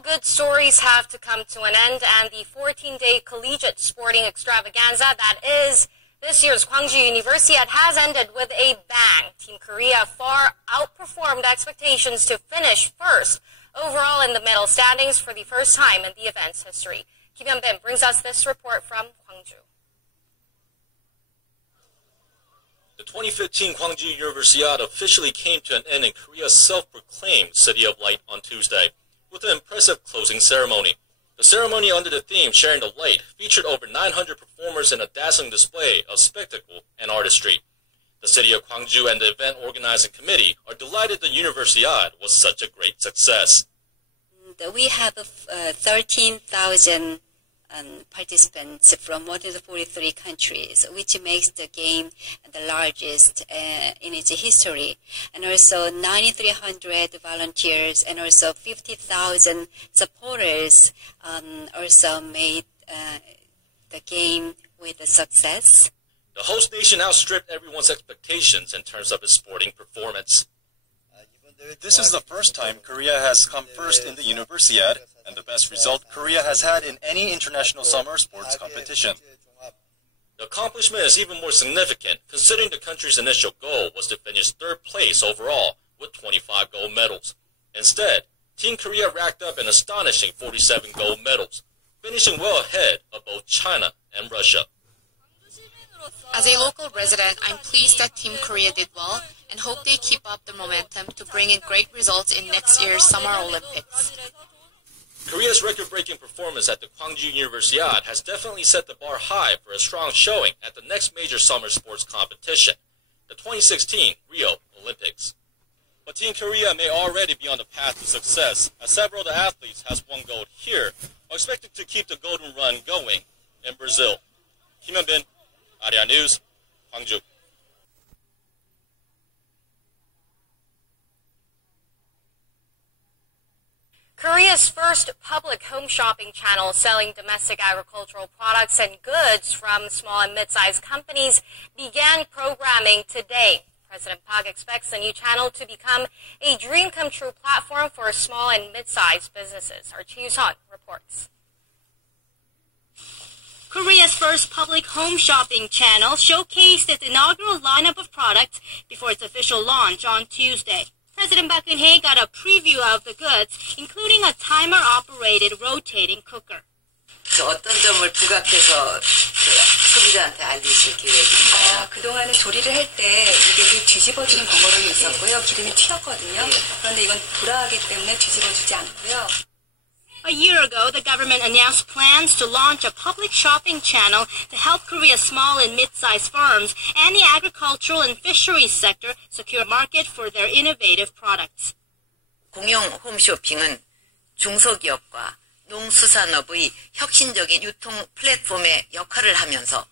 good stories have to come to an end, and the 14-day collegiate sporting extravaganza that is this year's GwangJu Univesiade has ended with a bang. Team Korea far outperformed expectations to finish first overall in the medal standings for the first time in the event's history. Kim Hyun-bin brings us this report from GwangJu. The 2015 GwangJu Univesiade officially came to an end in Korea's self-proclaimed City of Light on Tuesday, with an impressive closing ceremony. The ceremony under the theme Sharing the Light featured over 900 performers in a dazzling display of spectacle and artistry. The city of GwangJu and the event organizing committee are delighted the Univesiade was such a great success. We have 13,000 participants from 143 countries, which makes the game the largest in its history. And also 9,300 volunteers and also 50,000 supporters also made the game with a success. The host nation outstripped everyone's expectations in terms of its sporting performance. This is the first time Korea has come first in the Univesiade, and the best result Korea has had in any international summer sports competition. The accomplishment is even more significant considering the country's initial goal was to finish third place overall with 25 gold medals. Instead, Team Korea racked up an astonishing 47 gold medals, finishing well ahead of both China and Russia. As a local resident, I'm pleased that Team Korea did well and hope they keep up the momentum to bring in great results in next year's Summer Olympics. Korea's record-breaking performance at the GwangJu Univesiade has definitely set the bar high for a strong showing at the next major summer sports competition, the 2016 Rio Olympics. But Team Korea may already be on the path to success, as several of the athletes has won gold here, are expected to keep the golden run going in Brazil. Kim Hyun-bin, Arirang News, GwangJu. Korea's first public home shopping channel selling domestic agricultural products and goods from small and mid-sized companies began programming today. President Park expects the new channel to become a dream-come-true platform for small and mid-sized businesses. Our Chul reports. Korea's first public home shopping channel showcased its inaugural lineup of products before its official launch on Tuesday. President Park Geun-hye got a preview of the goods, including a timer-operated rotating cooker. 어떤 점을 부각해서 소비자한테 알리실 계획입니까? 그동안에 조리를 할 때 이게 뒤집어지는 번거로움이 있었고요. 기름이 튀었거든요. 그런데 이건 불화하기 때문에 뒤집어지지 않고요. A year ago, the government announced plans to launch a public shopping channel to help Korea's small and mid-sized firms and the agricultural and fisheries sector secure a market for their innovative products. 공영 홈쇼핑은 중소기업과 농수산업의 혁신적인 유통 플랫폼의 역할을 하면서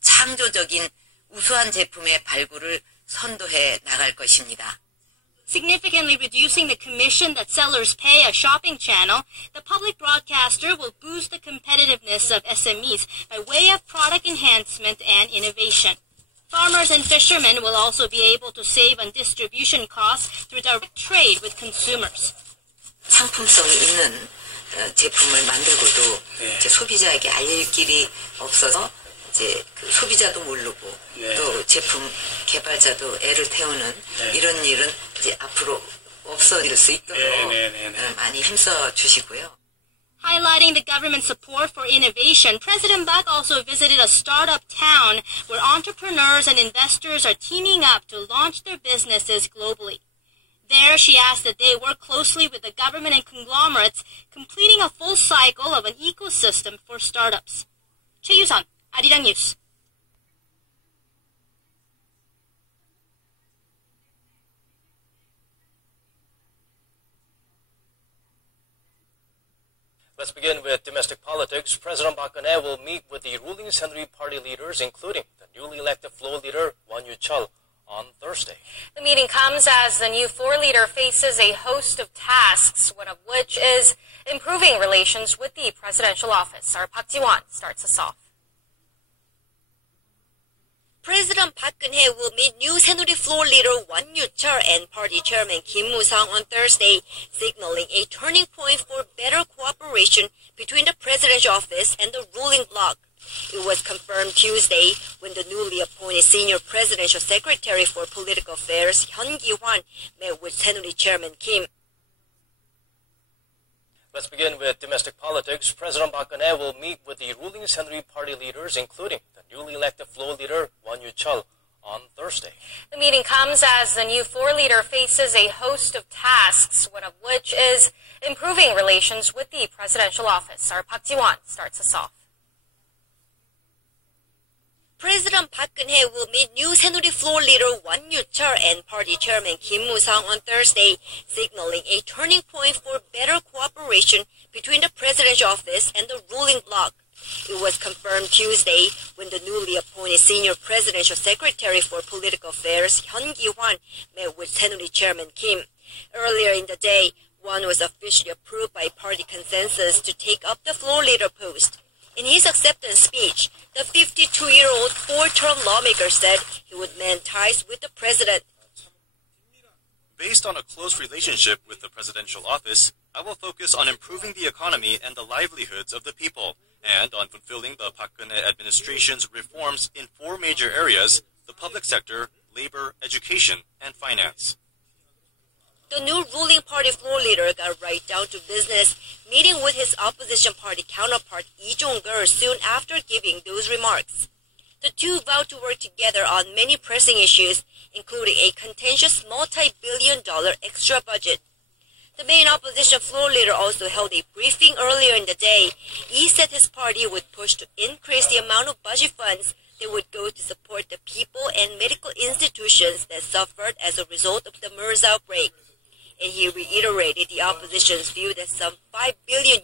창조적인 우수한 제품의 발굴을 선도해 나갈 것입니다. Significantly reducing the commission that sellers pay a shopping channel, the public broadcaster will boost the competitiveness of SMEs by way of product enhancement and innovation. Farmers and fishermen will also be able to save on distribution costs through direct trade with consumers. 상품성이 있는 제품을 만들고도 이제 소비자에게 알릴 길이 없어서 이제 그 소비자도 모르고 또 제품 개발자도 애를 태우는 이런 일은 이제 앞으로 없어질 수 있도록 많이 힘써 주시고요. Highlighting the government's support for innovation, President Park also visited a startup town where entrepreneurs and investors are teaming up to launch their businesses globally. There, she asked that they work closely with the government and conglomerates, completing a full cycle of an ecosystem for startups. 최유선, Arirang News. Let's begin with domestic politics. President Park Geun-hye will meet with the ruling Saenuri party leaders, including the newly elected floor leader, Chul, on Thursday. The meeting comes as the new floor leader faces a host of tasks, one of which is improving relations with the presidential office. Our Park Ji-won starts us off. President Park Geun-hye will meet new Saenuri floor leader Chul and party chairman Kim Moo-sung on Thursday, signaling a turning point for better cooperation between the presidential office and the ruling bloc. It was confirmed Tuesday when the newly appointed Senior Presidential Secretary for Political Affairs, Hyun Ki-hwan, met with Saenuri Chairman Kim. Let's begin with domestic politics. President Park Geun-hye will meet with the ruling Saenuri party leaders, including the newly elected floor leader, Chul, on Thursday. The meeting comes as the new floor leader faces a host of tasks, one of which is improving relations with the presidential office. Our Park Ji-won starts us off. President Park Geun-hye will meet new Saenuri floor leader Chul and party chairman Kim Moo-sung on Thursday, signaling a turning point for better cooperation between the presidential office and the ruling bloc. It was confirmed Tuesday when the newly appointed Senior Presidential Secretary for Political Affairs, Hyun Ki-hwan, met with Saenuri Chairman Kim. Earlier in the day, Hwan was officially approved by party consensus to take up the floor leader post. In his acceptance speech, the 52-year-old four-term lawmaker said he would mend ties with the president. Based on a close relationship with the presidential office, I will focus on improving the economy and the livelihoods of the people, and on fulfilling the Park Geun-hye administration's reforms in four major areas: the public sector, labor, education, and finance. The new ruling party floor leader got right down to business, meeting with his opposition party counterpart Lee Jong-geul soon after giving those remarks. The two vowed to work together on many pressing issues, including a contentious multi-billion-dollar extra budget. The main opposition floor leader also held a briefing earlier in the day. He said his party would push to increase the amount of budget funds that would go to support the people and medical institutions that suffered as a result of the MERS outbreak. And he reiterated the opposition's view that some $5 billion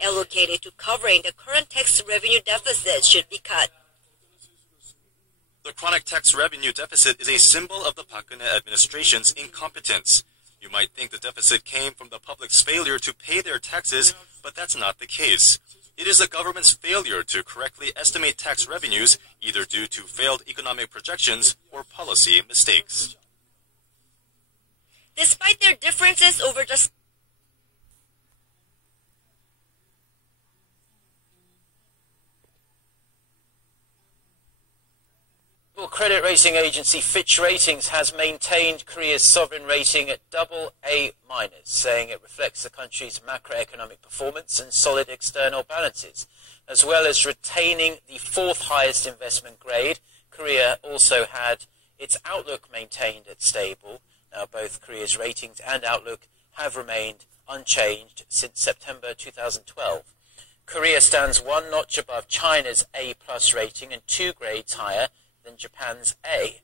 allocated to covering the current tax revenue deficit should be cut. The chronic tax revenue deficit is a symbol of the Park Geun-hye administration's incompetence. You might think the deficit came from the public's failure to pay their taxes, but that's not the case. It is the government's failure to correctly estimate tax revenues, either due to failed economic projections or policy mistakes. Despite their differences over the credit rating agency Fitch Ratings has maintained Korea's sovereign rating at AA-, saying it reflects the country's macroeconomic performance and solid external balances. As well as retaining the fourth highest investment grade, Korea also had its outlook maintained at stable. Now, both Korea's ratings and outlook have remained unchanged since September 2012. Korea stands one notch above China's A+ rating and 2 grades higher than Japan's A.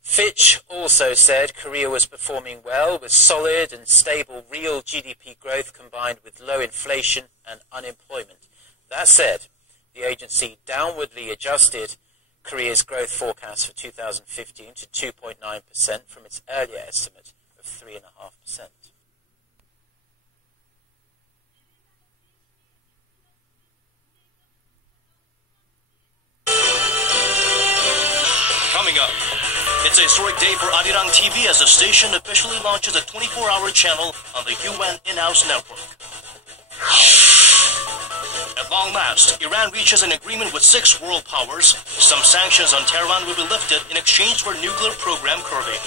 Fitch also said Korea was performing well with solid and stable real GDP growth combined with low inflation and unemployment. That said, the agency downwardly adjusted Korea's growth forecast for 2015 to 2.9% from its earlier estimate of 3.5%. Coming up, it's a historic day for Arirang TV as the station officially launches a 24-hour channel on the UN in-house network. At long last, Iran reaches an agreement with 6 world powers. Some sanctions on Tehran will be lifted in exchange for nuclear program curbing.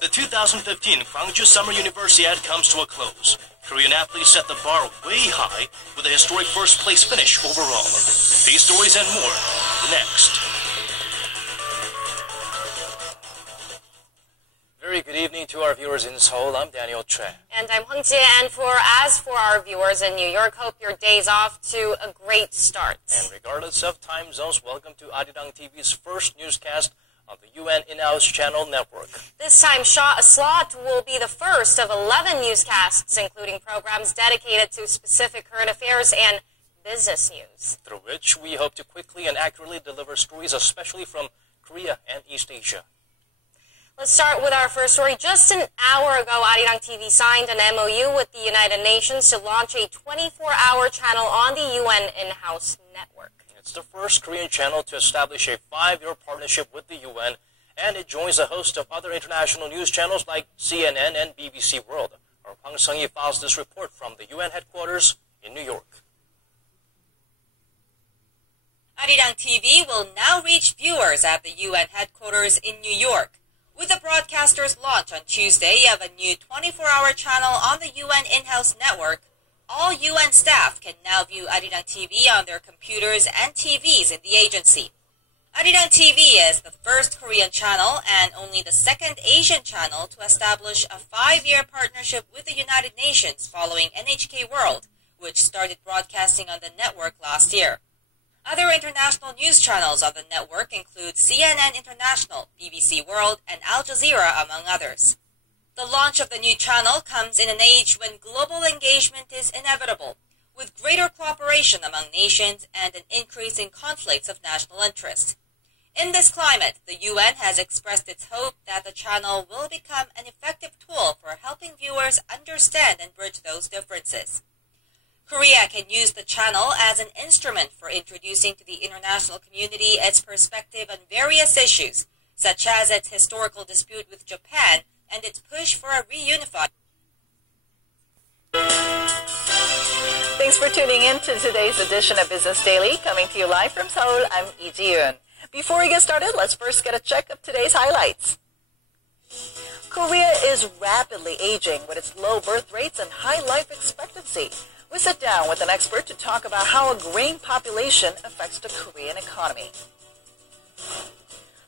The 2015 GwangJu Summer Universiade comes to a close. Korean athletes set the bar way high with a historic first-place finish overall. These stories and more, next. Very good evening to our viewers in Seoul. I'm Daniel Choi. And I'm Hwang Ji. And as for our viewers in New York, hope your day's off to a great start. And regardless of time zones, welcome to Arirang TV's first newscast on the UN in-house channel network. This time, a slot will be the first of 11 newscasts, including programs dedicated to specific current affairs and business news. Through which we hope to quickly and accurately deliver stories, especially from Korea and East Asia. Let's start with our first story. Just an hour ago, Arirang TV signed an MOU with the United Nations to launch a 24-hour channel on the UN in-house network. It's the first Korean channel to establish a 5-year partnership with the UN, and it joins a host of other international news channels like CNN and BBC World. Our Hwang Sung-hee files this report from the UN headquarters in New York. Arirang TV will now reach viewers at the UN headquarters in New York. With the broadcaster's launch on Tuesday of a new 24-hour channel on the UN in-house network, all UN staff can now view Arirang TV on their computers and TVs in the agency. Arirang TV is the first Korean channel and only the second Asian channel to establish a 5-year partnership with the United Nations following NHK World, which started broadcasting on the network last year. Other international news channels on the network include CNN International, BBC World, and Al Jazeera, among others. The launch of the new channel comes in an age when global engagement is inevitable, with greater cooperation among nations and an increase in conflicts of national interest. In this climate, the UN has expressed its hope that the channel will become an effective tool for helping viewers understand and bridge those differences. Korea can use the channel as an instrument for introducing to the international community its perspective on various issues, such as its historical dispute with Japan and its push for a reunified. Thanks for tuning in to today's edition of Business Daily, coming to you live from Seoul. I'm Lee Ji-yoon. Before we get started, let's first get a check of today's highlights. Korea is rapidly aging with its low birth rates and high life expectancy. We sit down with an expert to talk about how a graying population affects the Korean economy.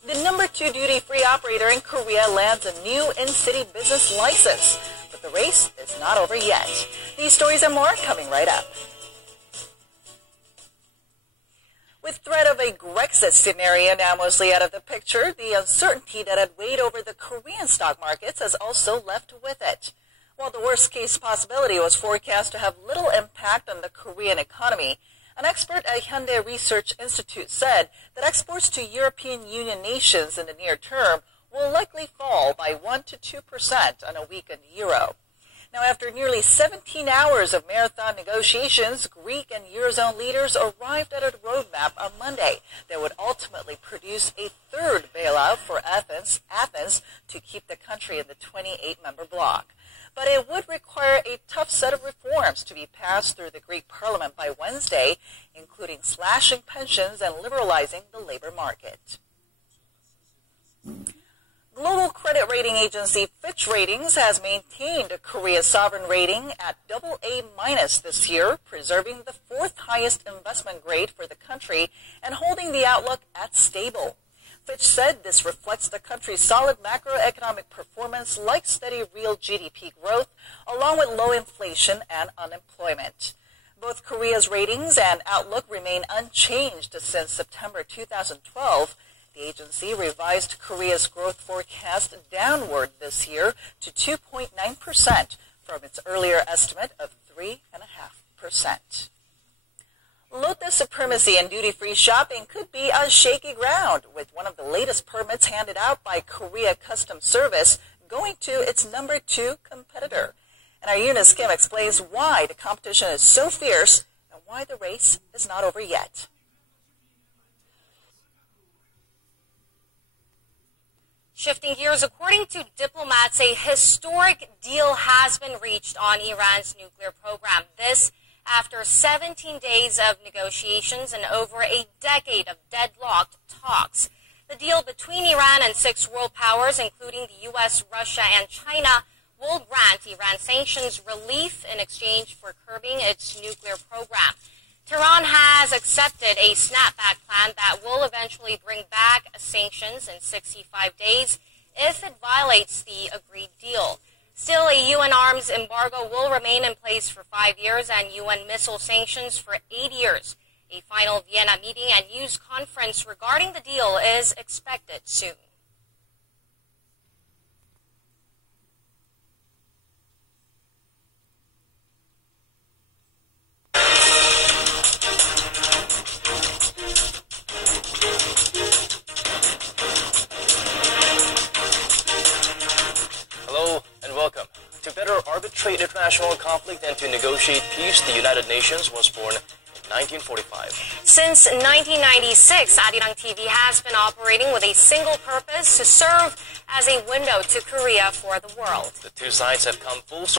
The number 2 duty-free operator in Korea lands a new in-city business license, but the race is not over yet. These stories and more coming right up. With threat of a Grexit scenario now mostly out of the picture, the uncertainty that had weighed over the Korean stock markets has also left with it. While the worst-case possibility was forecast to have little impact on the Korean economy, an expert at Hyundai Research Institute said that exports to European Union nations in the near term will likely fall by 1 to 2% on a weakened euro. Now, after nearly 17 hours of marathon negotiations, Greek and Eurozone leaders arrived at a roadmap on Monday that would ultimately produce a third bailout for Athens to keep the country in the 28-member bloc. But it would require a tough set of reforms to be passed through the Greek parliament by Wednesday, including slashing pensions and liberalizing the labor market. Global credit rating agency Fitch Ratings has maintained Korea's sovereign rating at AA- this year, preserving the 4th highest investment grade for the country and holding the outlook at stable. Fitch said this reflects the country's solid macroeconomic performance like steady real GDP growth, along with low inflation and unemployment. Both Korea's ratings and outlook remain unchanged since September 2012. The agency revised Korea's growth forecast downward this year to 2.9% from its earlier estimate of 3.5%. Lotus supremacy and duty-free shopping could be on shaky ground, with one of the latest permits handed out by Korea Customs Service going to its number 2 competitor. And our Eunice Kim explains why the competition is so fierce and why the race is not over yet. Shifting gears, according to diplomats, a historic deal has been reached on Iran's nuclear program. This after 17 days of negotiations and over a decade of deadlocked talks. The deal between Iran and 6 world powers, including the U.S., Russia, and China, will grant Iran sanctions relief in exchange for curbing its nuclear program. Tehran has accepted a snapback plan that will eventually bring back sanctions in 65 days if it violates the agreed deal. Still, a UN arms embargo will remain in place for 5 years and UN missile sanctions for 8 years. A final Vienna meeting and news conference regarding the deal is expected soon. Hello and welcome. To better arbitrate international conflict and to negotiate peace, the United Nations was born in 1945. Since 1996, Arirang TV has been operating with a single purpose: to serve as a window to Korea for the world. The two sides have come full circle.